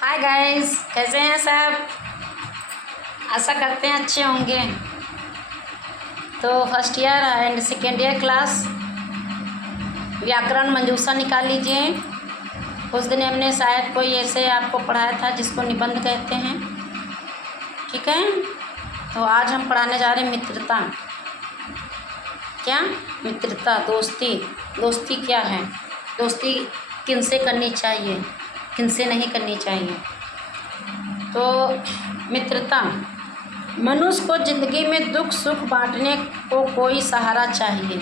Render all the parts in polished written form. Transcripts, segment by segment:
Hi guys, कैसे हैं सब। आशा करते हैं अच्छे होंगे। तो first year and second year class व्याकरण मंजूषा निकाल लीजिए। उस दिन हमने शायद कोई ऐसे आपको पढ़ाया था जिसको निबंध कहते हैं, ठीक है। तो आज हम पढ़ाने जा रहे हैं मित्रता। क्या मित्रता? दोस्ती। दोस्ती क्या है? दोस्ती किनसे करनी चाहिए, किनसे नहीं करनी चाहिए। तो मित्रता, मनुष्य को ज़िंदगी में दुख सुख बांटने को कोई सहारा चाहिए।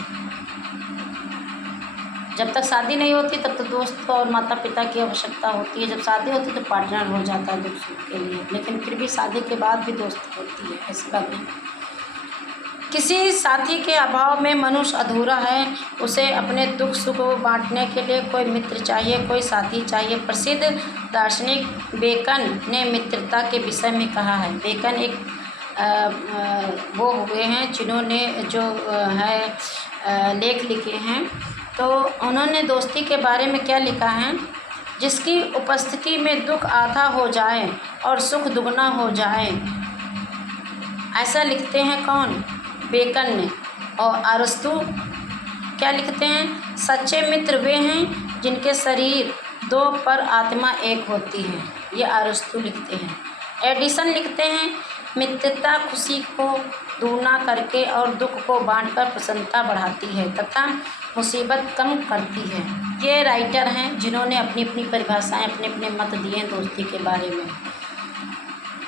जब तक शादी नहीं होती तब तो दोस्त और माता पिता की आवश्यकता होती है। जब शादी होती तो पार्टनर हो जाता है दुख सुख के लिए, लेकिन फिर भी शादी के बाद भी दोस्ती होती है, ऐसी बात नहीं। किसी साथी के अभाव में मनुष्य अधूरा है। उसे अपने दुख सुख बांटने के लिए कोई मित्र चाहिए, कोई साथी चाहिए। प्रसिद्ध दार्शनिक बेकन ने मित्रता के विषय में कहा है। बेकन एक वो हुए हैं जिन्होंने जो लेख लिखे हैं। तो उन्होंने दोस्ती के बारे में क्या लिखा है? जिसकी उपस्थिति में दुख आधा हो जाए और सुख दुगना हो जाए। ऐसा लिखते हैं कौन? बेकन ने। और अरस्तु क्या लिखते हैं? सच्चे मित्र वे हैं जिनके शरीर दो पर आत्मा एक होती है। ये अरस्तु लिखते हैं। एडिसन लिखते हैं मित्रता खुशी को दूना करके और दुख को बांटकर प्रसन्नता बढ़ाती है तथा मुसीबत कम करती है। ये राइटर हैं जिन्होंने अपनी अपनी परिभाषाएं, अपने अपने मत दिए हैं दोस्ती के बारे में।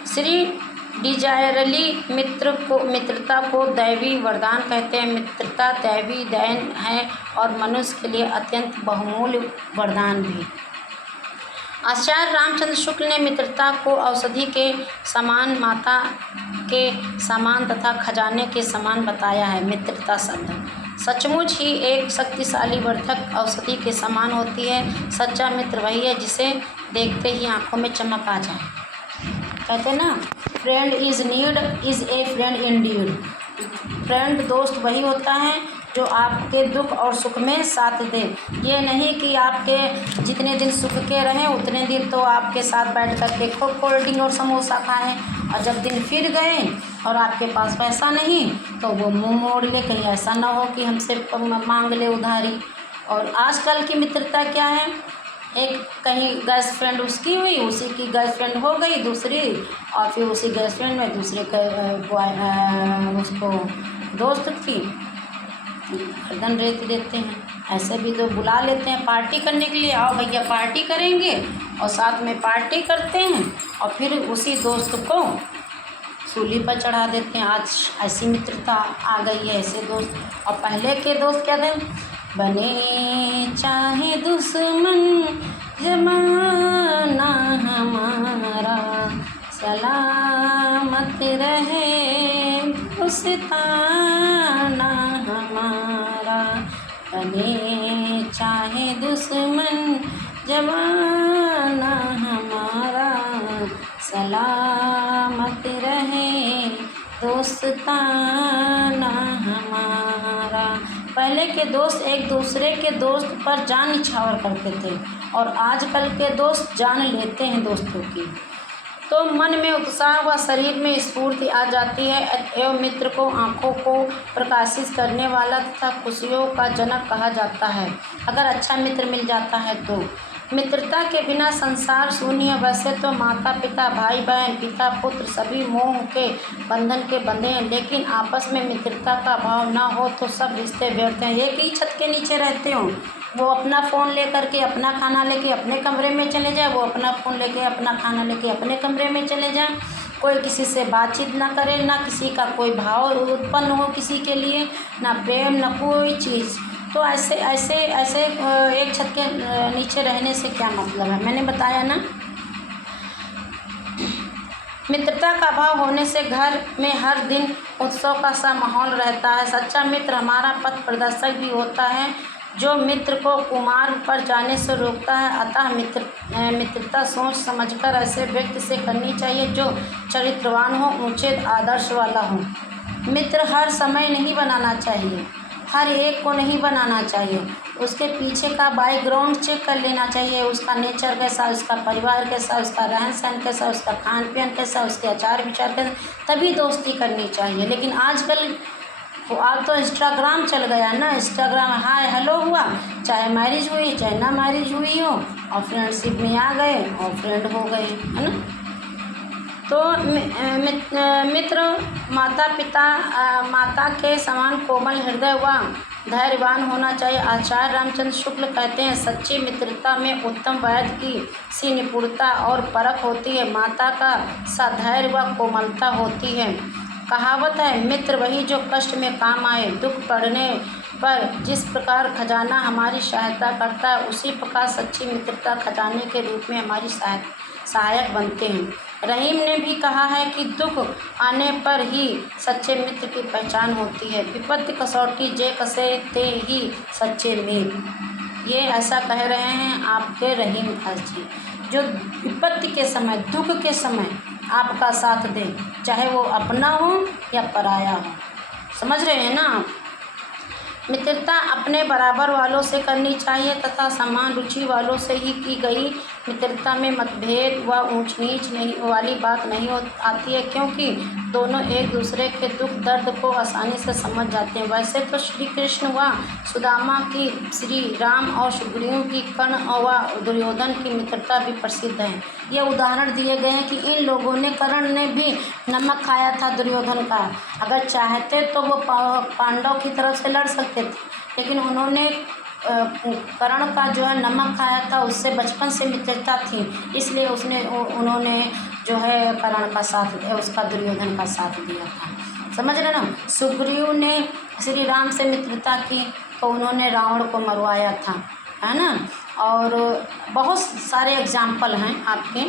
श्री डिजायरली मित्रता को दैवी वरदान कहते हैं। मित्रता दैवी देन है और मनुष्य के लिए अत्यंत बहुमूल्य वरदान भी। आचार्य रामचंद्र शुक्ल ने मित्रता को औषधि के समान, माता के समान तथा खजाने के समान बताया है। मित्रता शब्द सचमुच ही एक शक्तिशाली वर्धक औषधि के समान होती है। सच्चा मित्र वही है जिसे देखते ही आंखों में चमक आ जाए। कहते हैं ना, friend is need is a friend Indeed. Friend दोस्त वही होता है जो आपके दुख और सुख में साथ दे। ये नहीं कि आपके जितने दिन सुख के रहें उतने दिन तो आपके साथ बैठ कर के खूब कोल्ड ड्रिंक और समोसा खाएं, और जब दिन फिर गए और आपके पास पैसा नहीं तो वो मुंह मोड़ ले। कहीं ऐसा ना हो कि हमसे मांग ले उधारी। और आजकल की मित्रता क्या है? एक कहीं गर्लफ्रेंड उसकी हुई, उसी की गर्लफ्रेंड हो गई दूसरी, और फिर उसी गर्लफ्रेंड में दूसरे उसको दोस्त की गर्दन रेत देते हैं। ऐसे भी तो बुला लेते हैं पार्टी करने के लिए, आओ भैया पार्टी करेंगे, और साथ में पार्टी करते हैं और फिर उसी दोस्त को सूली पर चढ़ा देते हैं। आज ऐसी मित्रता आ गई है, ऐसे दोस्त। और पहले के दोस्त क्या थे? बने चाहे दुश्मन जमाना हमारा, सलामत रहे दोस्ताना हमारा। बने चाहे दुश्मन जमाना हमारा, सलामत रहे दोस्ताना हमारा। पहले के दोस्त एक दूसरे के दोस्त पर जान निछावर करते थे, और आजकल के दोस्त जान लेते हैं दोस्तों की। तो मन में उत्साह व शरीर में स्फूर्ति आ जाती है। एवं मित्र को आँखों को प्रकाशित करने वाला तथा खुशियों का जनक कहा जाता है। अगर अच्छा मित्र मिल जाता है तो मित्रता के बिना संसार शून्य। वैसे तो माता पिता, भाई बहन, पिता पुत्र सभी मोह के बंधन के बंधे हैं, लेकिन आपस में मित्रता का भाव ना हो तो सब रिश्ते व्यर्थ हैं। एक ही छत के नीचे रहते हो, वो अपना फ़ोन लेकर के, अपना खाना लेके अपने कमरे में चले जाए, वो अपना फ़ोन लेके, अपना खाना लेके अपने कमरे में चले जाए। कोई किसी से बातचीत ना करे, ना किसी का कोई भाव उत्पन्न हो किसी के लिए, ना प्रेम, ना कोई चीज़। तो ऐसे ऐसे ऐसे एक छत के नीचे रहने से क्या मतलब है? मैंने बताया ना। मित्रता का भाव होने से घर में हर दिन उत्सव का सा माहौल रहता है। सच्चा मित्र हमारा पथ प्रदर्शक भी होता है, जो मित्र को कुमार्ग पर जाने से रोकता है। अतः मित्रता सोच समझकर ऐसे व्यक्ति से करनी चाहिए जो चरित्रवान हो, ऊंचे आदर्श वाला हो। मित्र हर समय नहीं बनाना चाहिए। हर एक को नहीं बनाना चाहिए। उसके पीछे का बैकग्राउंड चेक कर लेना चाहिए, उसका नेचर कैसा, उसका परिवार कैसा, उसका रहन सहन कैसा, उसका खान पीन कैसा, उसके आचार विचार कैसे, तभी दोस्ती करनी चाहिए। लेकिन आजकल आज तो इंस्टाग्राम चल गया ना, इंस्टाग्राम हाय हेलो हुआ, चाहे मैरिज हुई चाहे ना मैरिज हुई हो, और फ्रेंडशिप में आ गए और फ्रेंड हो गए, है ना। तो मित्र माता पिता माता के समान कोमल हृदय व धैर्यवान होना चाहिए। आचार्य रामचंद्र शुक्ल कहते हैं, सच्ची मित्रता में उत्तम वैद्य की सी निपुणता और परख होती है, माता का सधैर्य व कोमलता होती है। कहावत है, मित्र वही जो कष्ट में काम आए। दुख पड़ने पर जिस प्रकार खजाना हमारी सहायता करता है, उसी प्रकार सच्ची मित्रता खजाने के रूप में हमारी सहायक बनते हैं। रहीम ने भी कहा है कि दुख आने पर ही सच्चे मित्र की पहचान होती है। विपत्ति कसौटी जे कसे ते ही सच्चे मित्र। ये ऐसा कह रहे हैं आपके रहीम खास जी, जो विपत्ति के समय, दुख के समय आपका साथ दे, चाहे वो अपना हो या पराया हो। समझ रहे हैं ना आप। मित्रता अपने बराबर वालों से करनी चाहिए तथा समान रुचि वालों से ही की गई मित्रता में मतभेद व ऊंच नीच नहीं वाली बात नहीं आती है, क्योंकि दोनों एक दूसरे के दुख दर्द को आसानी से समझ जाते हैं। वैसे तो श्री कृष्ण व सुदामा की, श्री राम और सुग्रीव की, कर्ण व दुर्योधन की मित्रता भी प्रसिद्ध है। ये उदाहरण दिए गए हैं कि इन लोगों ने, कर्ण ने भी नमक खाया था दुर्योधन का। अगर चाहते तो वो पांडव की तरफ से लड़ सकते थे, लेकिन उन्होंने कर्ण का जो है नमक खाया था, उससे बचपन से मित्रता थी, इसलिए उन्होंने जो है कर्ण का साथ दिया, उसका दुर्योधन का साथ दिया था। समझ रहे ना। सुग्रीव ने श्री राम से मित्रता की तो उन्होंने रावण को मरवाया था, है ना। और बहुत सारे एग्जाम्पल हैं आपके।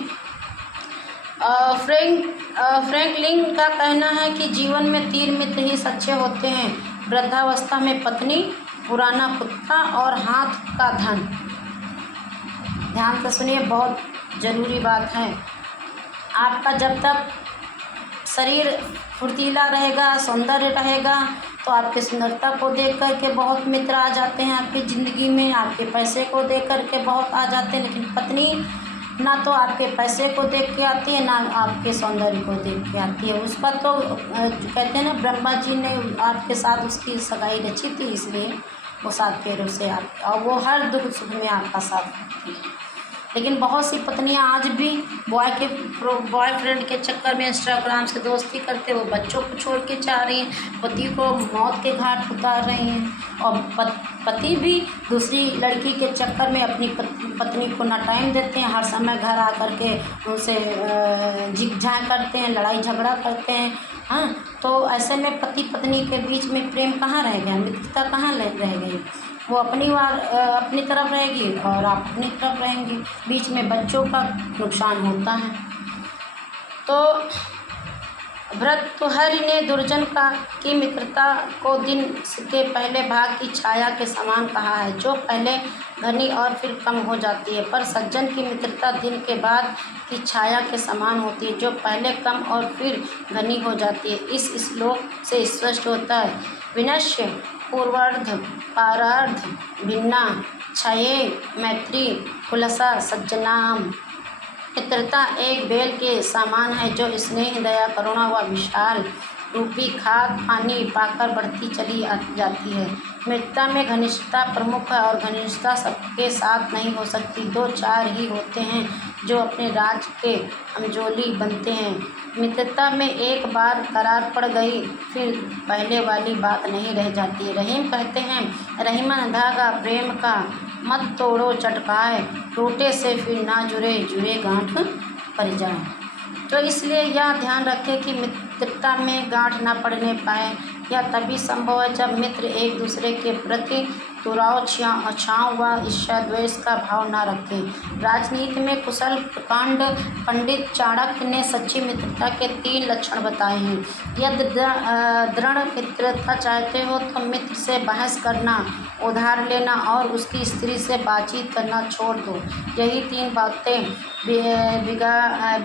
फ्रैंकलिन का कहना है कि जीवन में 3 मित्र ही सच्चे होते हैं, वृद्धावस्था में पत्नी, पुराना कुत्ता और हाथ का धन। ध्यान से सुनिए, बहुत ज़रूरी बात है। आपका जब तक शरीर फुर्तीला रहेगा, सौंदर्य रहेगा, तो आपकी सुंदरता को देख कर के बहुत मित्र आ जाते हैं आपकी ज़िंदगी में, आपके पैसे को देख कर के बहुत आ जाते हैं। लेकिन पत्नी ना तो आपके पैसे को देख के आती है, ना आपके सौंदर्य को देख के आती है। उसका तो कहते हैं ना, ब्रह्मा जी ने आपके साथ उसकी सगाई रची थी, इसलिए वो 7 फेरों से आप, और वो हर दुख सुख में आपका साथ देती है। लेकिन बहुत सी पत्नियां आज भी बॉयफ्रेंड के चक्कर में इंस्टाग्राम से दोस्ती करते, वो बच्चों को छोड़ के जा रही हैं, पति को मौत के घाट उतार रही हैं, और पति भी दूसरी लड़की के चक्कर में अपनी पत्नी को ना टाइम देते हैं, हर समय घर आकर के उनसे झिकझाक करते हैं, लड़ाई झगड़ा करते हैं। हाँ, तो ऐसे में पति पत्नी के बीच में प्रेम कहाँ रह गया, मित्रता कहाँ रह गई। वो अपनी तरफ रहेगी और आप अपनी तरफ रहेंगे, बीच में बच्चों का नुकसान होता है। तो भर्तृहरि ने दुर्जन की मित्रता को दिन के पहले भाग की छाया के समान कहा है, जो पहले घनी और फिर कम हो जाती है, पर सज्जन की मित्रता दिन के बाद की छाया के समान होती है, जो पहले कम और फिर घनी हो जाती है। इस श्लोक से स्पष्ट होता है, विनश्य पूर्वार्ध पारार्ध भिन्ना छये मैत्री कुलसा सज्जनाम। मित्रता एक बेल के समान है, जो स्नेह, दया, करुणा व विशाल रूपी खाद पानी पाकर बढ़ती चली जाती है। मित्रता में घनिष्ठता प्रमुख है, और घनिष्ठता सबके साथ नहीं हो सकती। 2-4 ही होते हैं जो अपने राज के हमजोली बनते हैं। मित्रता में एक बार करार पड़ गई, फिर पहले वाली बात नहीं रह जाती। रहीम कहते हैं, रहीमन धागा प्रेम का मत तोड़ो चटकाए, टूटे से फिर ना जुड़े, जुड़े गांठ पड़ जाए। तो इसलिए यह ध्यान रखें कि मित्रता में गांठ ना पड़ने पाए। यह तभी संभव है जब मित्र एक दूसरे के प्रति दुराव, छाव व ईर्ष्या द्वेष का भाव न रखें। राजनीति में कुशल प्रकांड पंडित चाणक्य ने सच्ची मित्रता के 3 लक्षण बताए हैं। यदि दृढ़ मित्रता चाहते हो तो मित्र से बहस करना, उधार लेना और उसकी स्त्री से बातचीत करना छोड़ दो। यही 3 बातें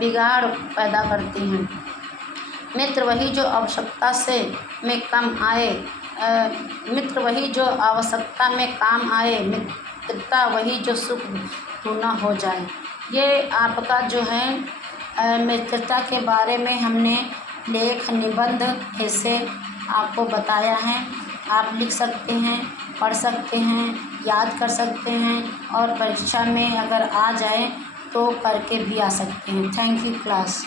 बिगाड़ पैदा करती हैं। मित्र वही जो आवश्यकता में कम आए, मित्र वही जो आवश्यकता में काम आए, मित्रता वही जो सुख दूना हो जाए। ये आपका जो है मित्रता के बारे में हमने लेख, निबंध ऐसे आपको बताया है। आप लिख सकते हैं, पढ़ सकते हैं, याद कर सकते हैं और परीक्षा में अगर आ जाए तो करके भी आ सकते हैं। Thank you class.